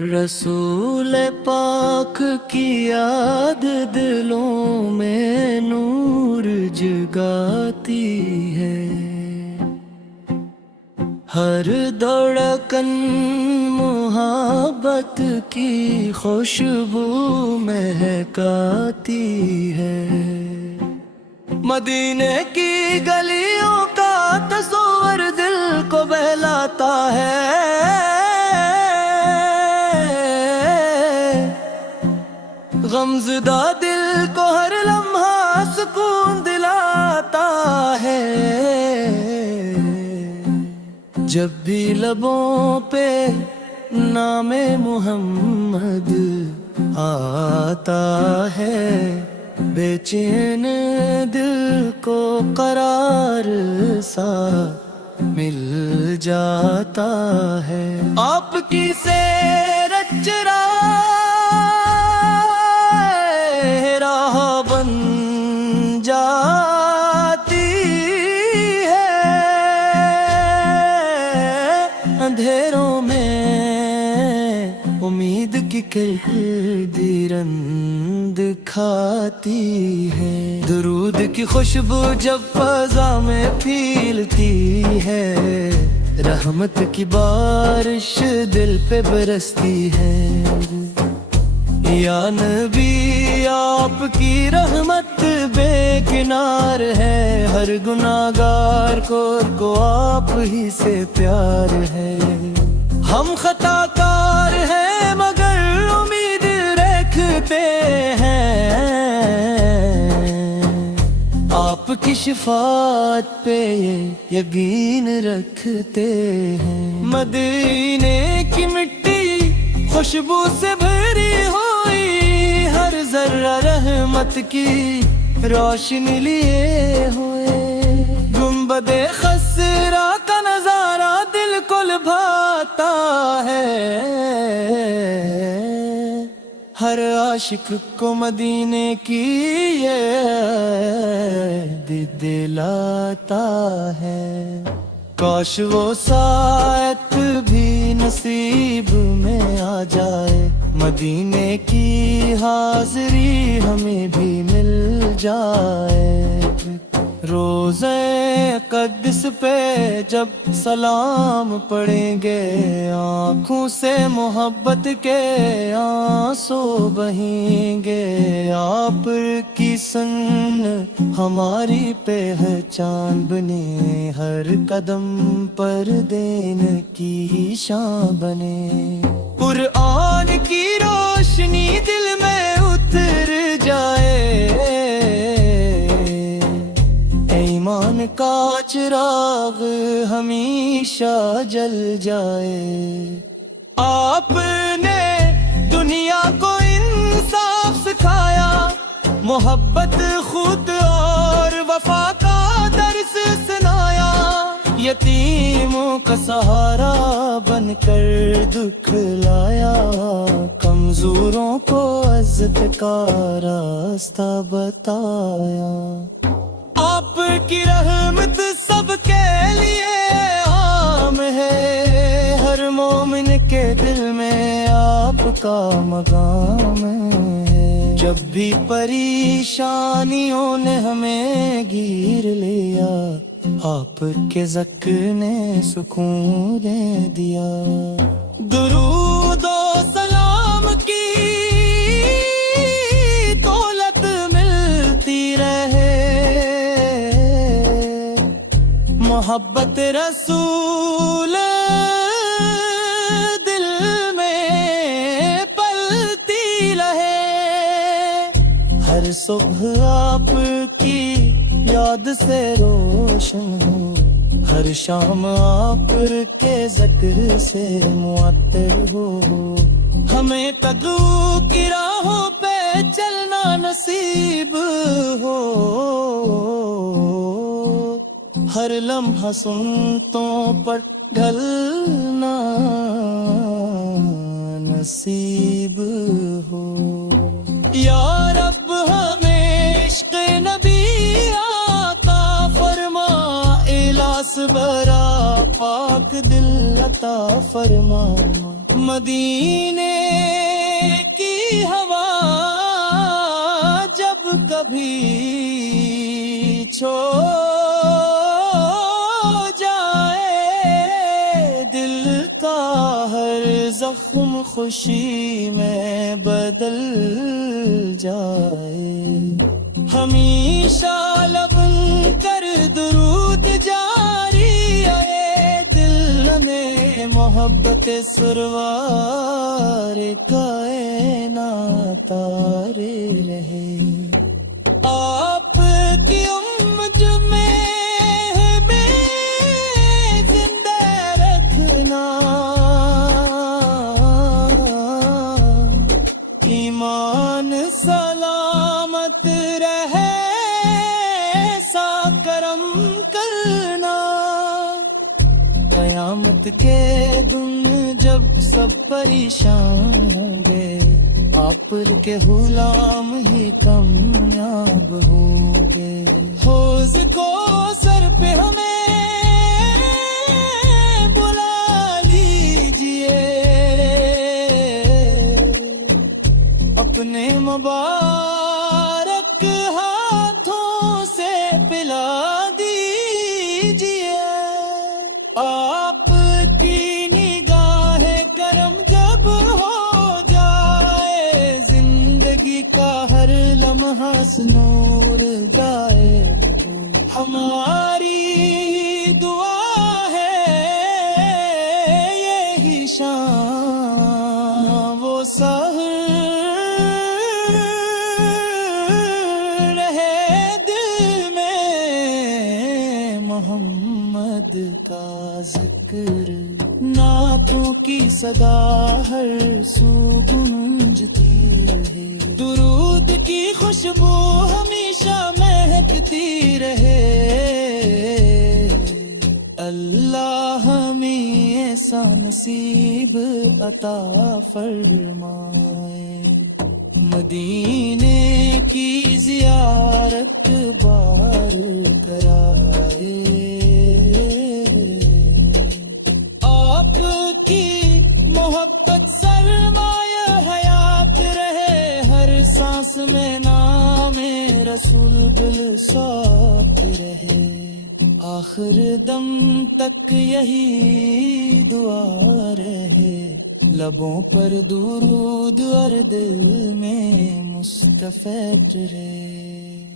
رسول پاک کی یاد دلوں میں نور جگاتی ہے، ہر دھڑکن محبت کی خوشبو مہکاتی ہے۔ مدینے کی گلیوں کا تصور دل کو بہلاتا ہے، غمزدہ دل کو ہر لمحہ سکون دلاتا ہے۔ جب بھی لبوں پہ نام محمد آتا ہے، بے چین دل کو قرار سا مل جاتا ہے۔ آپ کی سیرت چرا راہ بن جاتی ہے، اندھیروں میں امید کی کلی رنگ دکھاتی ہے۔ درود کی خوشبو جب فضا میں پھیلتی ہے، رحمت کی بارش دل پہ برستی ہے۔ یا نبی آپ کی رحمت بے کنار ہے، ہر گناہگار کو آپ ہی سے پیار ہے۔ ہم خطا کار ہیں مگر امید رکھتے ہیں، آپ کی شفاعت پہ یقین رکھتے ہیں۔ مدینے کی مٹی خوشبو سے بھری ہوئی، ہر ذرہ رحمت کی روشنی لیے ہوئے، گنبد خضرا کا نظارہ دل کو لبھاتا ہے۔ ہر عاشق کو مدینے کی یاد دلاتا ہے۔ کاش وہ ساعت بھی نصیب میں آ جائے، مدینے کی حاضری ہمیں بھی مل جائے۔ روزہ قدس پہ جب سلام پڑیں گے، آنکھوں سے محبت کے آنسو بہیں گے۔ آپ کی سنت ہماری پہچان بنے، ہر قدم پر دین کی شان بنے۔ قرآن کی روشنی دل میں اتر جائے، ایمان کا چراغ ہمیشہ جل جائے۔ آپ نے دنیا کو انصاف سکھایا، محبت خود اور وفا کا درس سنایا۔ یتیموں کا سہارا بن کر دکھ لایا، کمزوروں کو عزت کا راستہ بتایا۔ آپ کی رحمت سب کے لیے عام ہے، ہر مومن کے دل میں آپ کا مقام ہے۔ جب بھی پریشانیوں نے ہمیں گھیر لیا، آپ کے ذکر نے سکون دے دیا۔ درود و سلام کی دولت ملتی رہے، محبت رسول دل میں پلتی رہے۔ ہر صبح آپ کی یاد سے روشن ہو، ہر شام آپ کے ذکر سے معطر ہو۔ ہمیں تقوی کی راہوں پہ چلنا نصیب ہو، ہر لمحہ سنتوں پر ڈھلنا نصیب ہو۔ یا رب ہمیں عشق نبی عطا فرما، اخلاص برا پاک دل عطا فرما۔ مدینے بھی چھو جائے، دل کا ہر زخم خوشی میں بدل جائے، ہمیشہ لبن کر درود جاری ہے، دل میں محبت سروار کائنات تارے رہے، آپ کی امت میں ہمیں زندہ رکھنا، ایمان سلامت رہے ایسا کرم کرنا، قیامت کے دن جب سب پریشان ہوں گے، آپ کے غلام ہی کامیاب ہوں گے، حوض کو سر پہ ہمیں بلا لیجئے، اپنے مبارک ہاتھوں سے پلا دیجئے، آپ کی نگاہ کرم جب ہو جائے، زندگی کا ہر لمحہ نور گائے، ہماری دعا ہے یہی شام وہ سحر رہے دل میں محمد کا ذکر، نعتوں کی صدا ہر سو گونجتی رہے، درود کی خوشبو ہمیشہ مہکتی رہے، اللہ ہمیں ایسا نصیب عطا فرمائے، مدینے کی زیارت بار کرائے، آپ کی محبت سرمایہ حیات رہے، ہر سانس میں نام رسول دل ساتھ رہے، آخر دم تک یہی دعا رہے، لبوں پر درود اور دل میں مستفید رہے۔